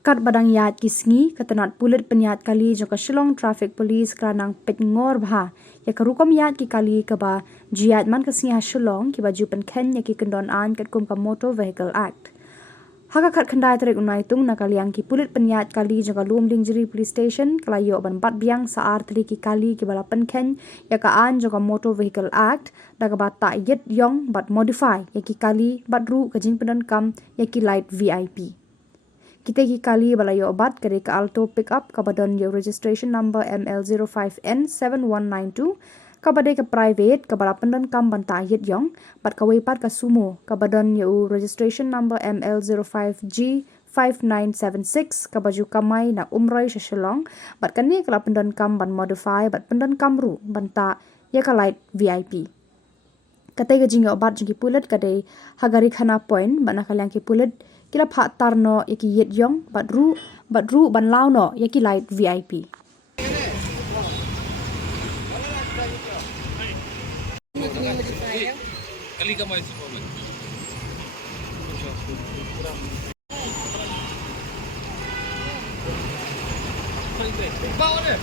kat badang yat kisngi katanat pulit penyat kali jo ka Shillong Traffic Police kranang petngor bha ya ka rukom yat ki kali ka ba jiat man ka singa Shillong ki ba ju pen khen ya ki kendon an kat kum ka Motor Vehicle Act haka khat khandai trek unai tung na kaliang ki pulit penyat kali jo ka Lum Lingjeri Police Station kalayo ban bat biang saar tri ki kali ki bala pen khen ya ka an jo ka Motor Vehicle Act da ka ba ta yet yong bat modify ya ki kali bat ru ka jing pendon kam ya ki light VIP kita ki kali balayo obat kare ka Alto pickup ka badon yo registration number ML05N7192 ka badai ka private ka bala pendan kam banta yet yong bat ka wepat ka sumo ka badon yo registration number ML05G5976 ka baju kamai na umroi Shillong bat kan ni ka pendan kam ban modify bat pendan kam ru banta ya ka light VIP katai ka jinga obat jingi pulet kadai hagari khana point bana kalyang ki pulet kila phat tarno yaki yet yong bat ru ban lao no yaki light VIP kali ka mai sipo bawa deh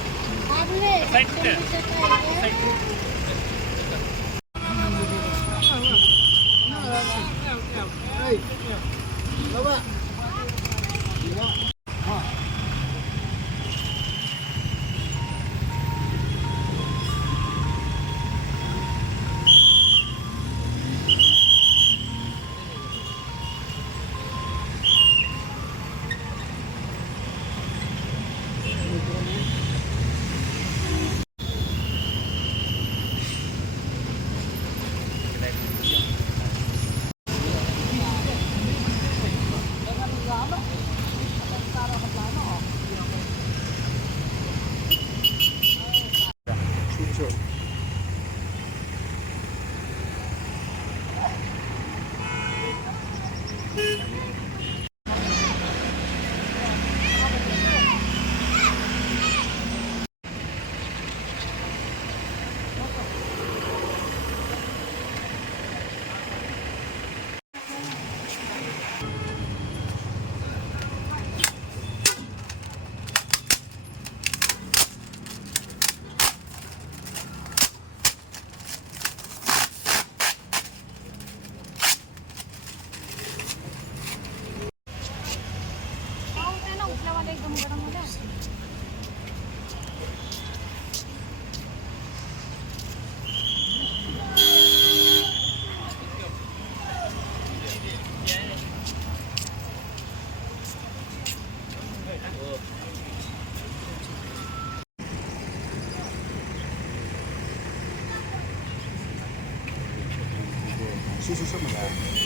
susu sama